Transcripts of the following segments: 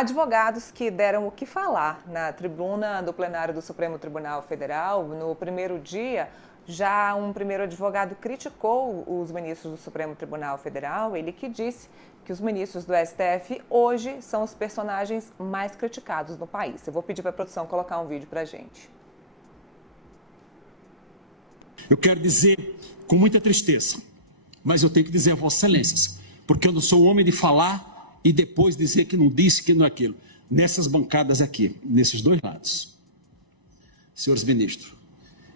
Advogados que deram o que falar na tribuna do plenário do Supremo Tribunal Federal. No primeiro dia, já um primeiro advogado criticou os ministros do Supremo Tribunal Federal. Ele que disse que os ministros do STF hoje são os personagens mais criticados no país. Eu vou pedir para a produção colocar um vídeo para a gente. Eu quero dizer com muita tristeza, mas eu tenho que dizer a Vossa Excelências, porque eu não sou homem de falar e depois dizer que não disse, que não é aquilo. Nessas bancadas aqui, nesses dois lados, senhores ministros,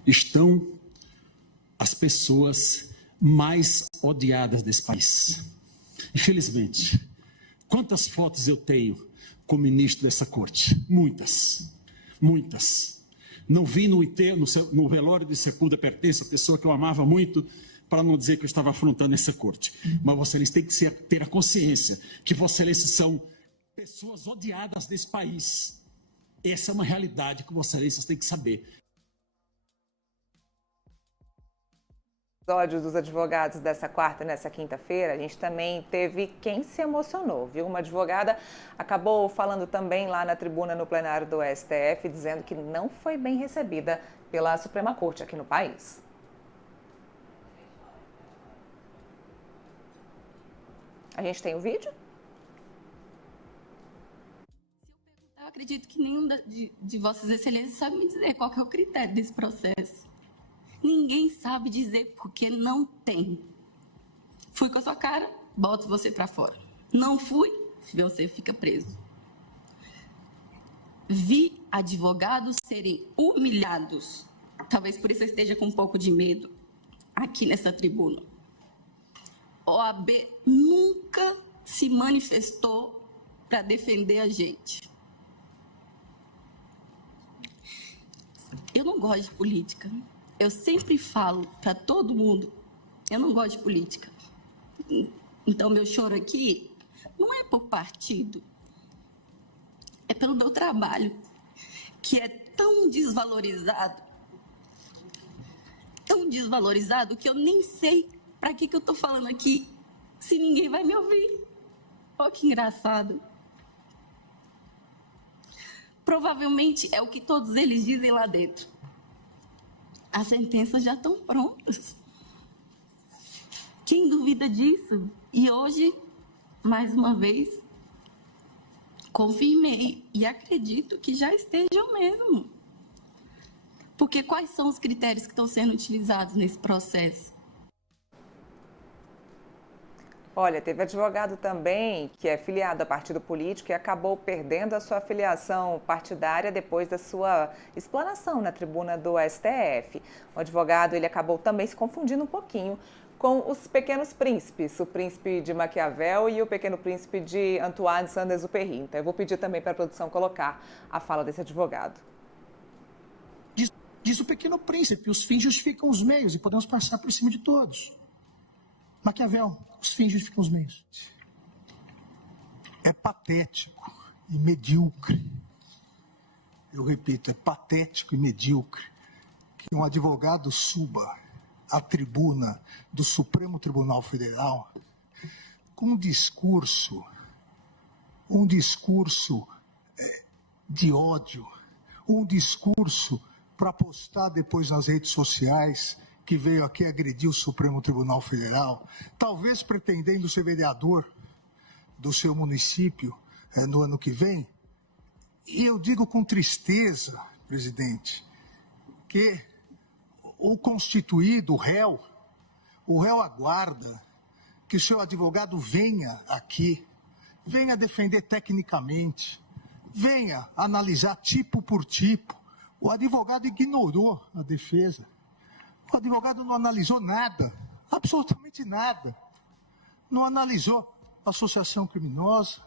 estão as pessoas mais odiadas desse país. Infelizmente, quantas fotos eu tenho com o ministro dessa corte? Muitas, muitas. Não vi no enterro, no velório de sepultura pertence a pessoa que eu amava muito, para não dizer que eu estava afrontando essa corte. Mas Vossa Excelência tem que ter a consciência que Vossa Excelência são pessoas odiadas desse país. Essa é uma realidade que Vossa Excelência tem que saber. Episódios dos advogados dessa quarta e nessa quinta-feira, a gente também teve quem se emocionou, viu? Uma advogada acabou falando também lá na tribuna no plenário do STF, dizendo que não foi bem recebida pela Suprema Corte aqui no país. A gente tem o vídeo? Eu acredito que nenhum de Vossas Excelências sabe me dizer qual que é o critério desse processo. Ninguém sabe dizer porque não tem. Fui com a sua cara, boto você para fora. Não fui, você fica preso. Vi advogados serem humilhados. Talvez por isso eu esteja com um pouco de medo aqui nessa tribuna. OAB nunca se manifestou para defender a gente. Eu não gosto de política. Eu sempre falo para todo mundo, eu não gosto de política. Então, meu choro aqui não é por partido, é pelo meu trabalho, que é tão desvalorizado que eu nem sei para que eu estou falando aqui se ninguém vai me ouvir. Olha que engraçado. Provavelmente é o que todos eles dizem lá dentro. As sentenças já estão prontas. Quem duvida disso? E hoje, mais uma vez, confirmei e acredito que já estejam mesmo. Porque quais são os critérios que estão sendo utilizados nesse processo? Olha, teve advogado também que é filiado a partido político e acabou perdendo a sua filiação partidária depois da sua explanação na tribuna do STF. O advogado ele acabou também se confundindo um pouquinho com os Pequenos Príncipes, o Príncipe de Maquiavel e o Pequeno Príncipe de Antoine Saint-Exupéry. Então eu vou pedir também para a produção colocar a fala desse advogado. Diz o Pequeno Príncipe, os fins justificam os meios e podemos passar por cima de todos. Maquiavel, os fins justificam os meios. É patético e medíocre. Eu repito, é patético e medíocre que um advogado suba à tribuna do Supremo Tribunal Federal com um discurso de ódio, um discurso para postar depois nas redes sociais, que veio aqui agredir o Supremo Tribunal Federal, talvez pretendendo ser vereador do seu município no ano que vem. E eu digo com tristeza, presidente, que o constituído, o réu aguarda que o seu advogado venha aqui, venha defender tecnicamente, venha analisar tipo por tipo. O advogado ignorou a defesa. O advogado não analisou nada, absolutamente nada. Não analisou associação criminosa,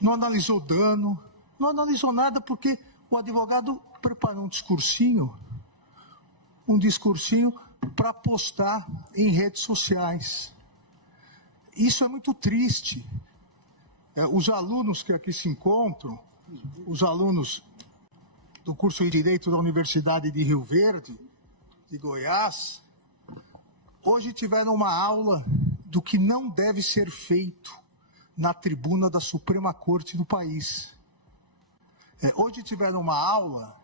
não analisou dano, não analisou nada porque o advogado preparou um discursinho para postar em redes sociais. Isso é muito triste. Os alunos que aqui se encontram, os alunos do curso de Direito da Universidade de Rio Verde, de Goiás, hoje tiveram uma aula do que não deve ser feito na tribuna da Suprema Corte do país. Hoje tiveram uma aula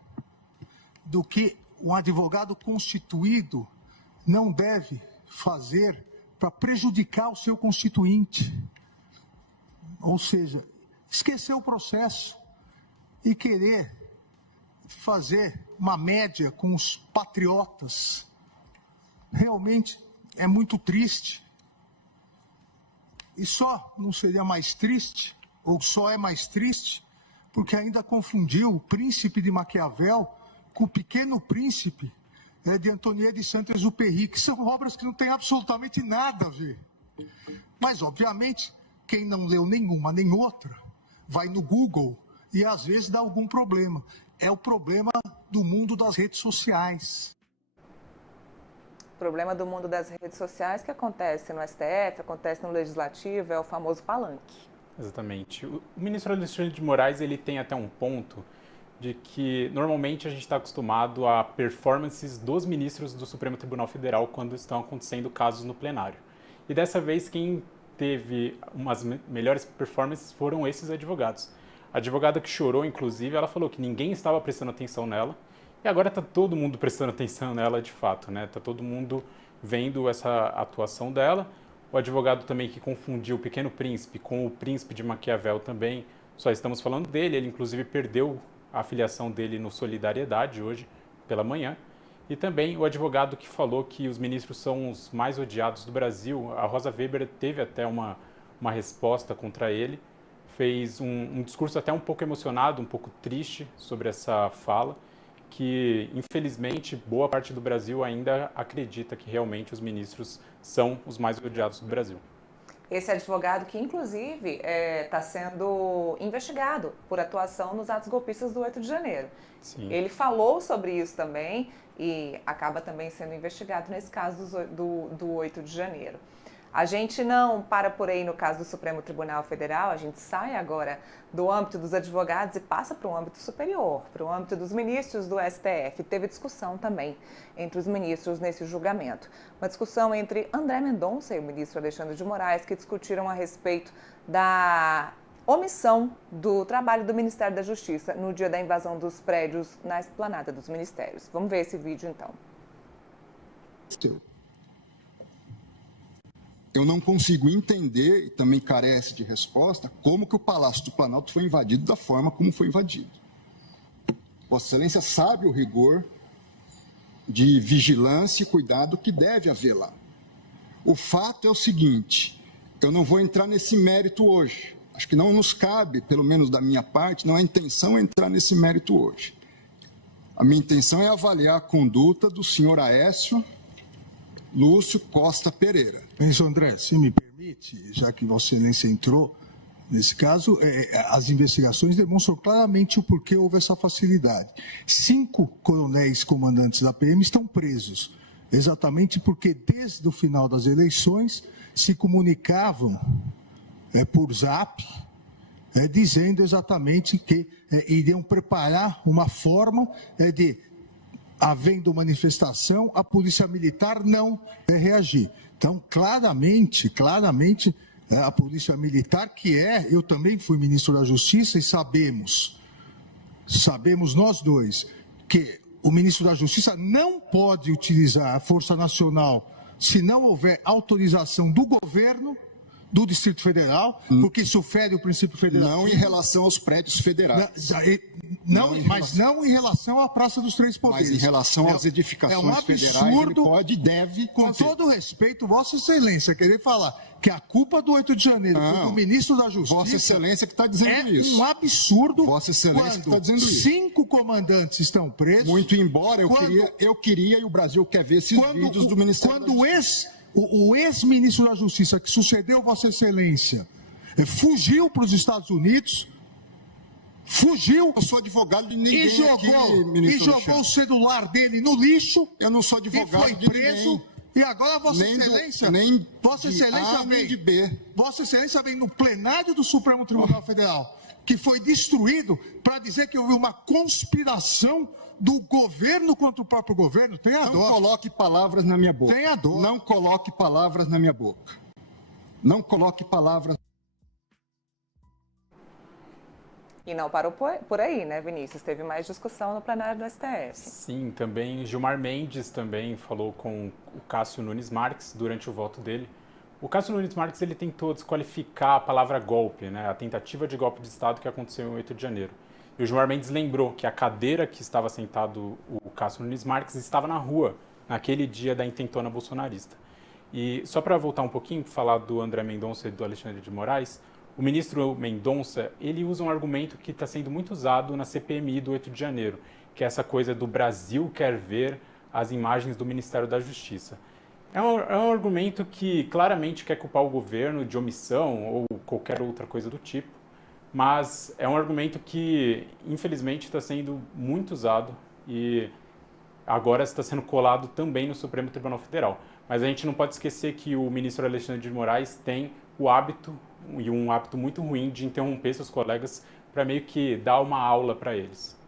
do que um advogado constituído não deve fazer para prejudicar o seu constituinte. Ou seja, esquecer o processo e querer fazer uma média com os patriotas. Realmente é muito triste. E só não seria mais triste, ou só é mais triste, porque ainda confundiu o Príncipe de Maquiavel com o Pequeno Príncipe de Antonieta de Saint-Exupéry, que são obras que não têm absolutamente nada a ver. Mas, obviamente, quem não leu nenhuma nem outra, vai no Google e às vezes dá algum problema. É o problema do mundo das redes sociais. O problema do mundo das redes sociais que acontece no STF, acontece no Legislativo, é o famoso palanque. Exatamente. O ministro Alexandre de Moraes, ele tem até um ponto de que normalmente a gente está acostumado a performances dos ministros do Supremo Tribunal Federal quando estão acontecendo casos no plenário. E dessa vez quem teve umas melhores performances foram esses advogados. A advogada que chorou, inclusive, ela falou que ninguém estava prestando atenção nela. E agora está todo mundo prestando atenção nela de fato, né? Está todo mundo vendo essa atuação dela. O advogado também que confundiu o Pequeno Príncipe com o Príncipe de Maquiavel também, só estamos falando dele. Ele inclusive perdeu a filiação dele no Solidariedade hoje pela manhã. E também o advogado que falou que os ministros são os mais odiados do Brasil. A Rosa Weber teve até uma resposta contra ele. Fez um discurso até um pouco emocionado, um pouco triste sobre essa fala, que, infelizmente, boa parte do Brasil ainda acredita que realmente os ministros são os mais odiados do Brasil. Esse advogado que, inclusive, está sendo investigado por atuação nos atos golpistas do 8 de janeiro. Sim. Ele falou sobre isso também e acaba também sendo investigado nesse caso do 8 de janeiro. A gente não para por aí no caso do Supremo Tribunal Federal, a gente sai agora do âmbito dos advogados e passa para o âmbito superior, para o âmbito dos ministros do STF. Teve discussão também entre os ministros nesse julgamento. Uma discussão entre André Mendonça e o ministro Alexandre de Moraes, que discutiram a respeito da omissão do trabalho do Ministério da Justiça no dia da invasão dos prédios na esplanada dos ministérios. Vamos ver esse vídeo então. Eu não consigo entender, e também carece de resposta, como que o Palácio do Planalto foi invadido da forma como foi invadido. Vossa Excelência sabe o rigor de vigilância e cuidado que deve haver lá. O fato é o seguinte, eu não vou entrar nesse mérito hoje. Acho que não nos cabe, pelo menos da minha parte, não é intenção entrar nesse mérito hoje. A minha intenção é avaliar a conduta do senhor Aécio Lúcio Costa Pereira. Ministro André, se me permite, já que Vossa Excelência entrou nesse caso, as investigações demonstram claramente o porquê houve essa facilidade. 5 coronéis comandantes da PM estão presos, exatamente porque desde o final das eleições se comunicavam por zap, dizendo exatamente que iriam preparar uma forma de, havendo manifestação, a polícia militar não reagir. Então, claramente, a polícia militar, eu também fui ministro da Justiça e sabemos nós dois, que o ministro da Justiça não pode utilizar a Força Nacional se não houver autorização do governo, do Distrito Federal, porque isso fere o princípio federal. Não em relação aos prédios federais. Não em relação à Praça dos Três Poderes. Mas em relação às edificações federais, ele pode e deve com fazer. todo respeito, Vossa Excelência, querer falar que a culpa do 8 de janeiro foi do ministro da Justiça... Vossa Excelência que está dizendo isso. É um absurdo. Vossa Excelência que está dizendo isso. 5 comandantes estão presos... Muito embora eu queria e o Brasil quer ver esses vídeos do Ministério da Justiça. O ex-ministro da Justiça, que sucedeu Vossa Excelência, fugiu para os Estados Unidos, Eu sou advogado de ninguém e jogou o celular dele no lixo. Eu não sou advogado e foi preso. E agora Vossa Excelência Vossa Excelência vem no plenário do Supremo Tribunal Federal, que foi destruído, para dizer que houve uma conspiração do governo contra o próprio governo. Tenha dó. Não coloque palavras na minha boca. Tenha dó. Não coloque palavras na minha boca. Não coloque palavras. E não parou por aí, né, Vinícius? Teve mais discussão no plenário do STF. Sim, também Gilmar Mendes também falou com o Cássio Nunes Marques durante o voto dele. O Cássio Nunes Marques ele tentou desqualificar a palavra golpe, né, a tentativa de golpe de Estado que aconteceu em 8 de janeiro. E o Gilmar Mendes lembrou que a cadeira que estava sentado o Cássio Nunes Marques estava na rua naquele dia da intentona bolsonarista. E só para voltar um pouquinho, falar do André Mendonça e do Alexandre de Moraes, o ministro Mendonça, ele usa um argumento que está sendo muito usado na CPMI do 8 de janeiro, que é essa coisa do Brasil quer ver as imagens do Ministério da Justiça. É um argumento que claramente quer culpar o governo de omissão ou qualquer outra coisa do tipo, mas é um argumento que, infelizmente, está sendo muito usado e agora está sendo colado também no Supremo Tribunal Federal. Mas a gente não pode esquecer que o ministro Alexandre de Moraes tem o hábito, e um hábito muito ruim, de interromper seus colegas para meio que dar uma aula para eles.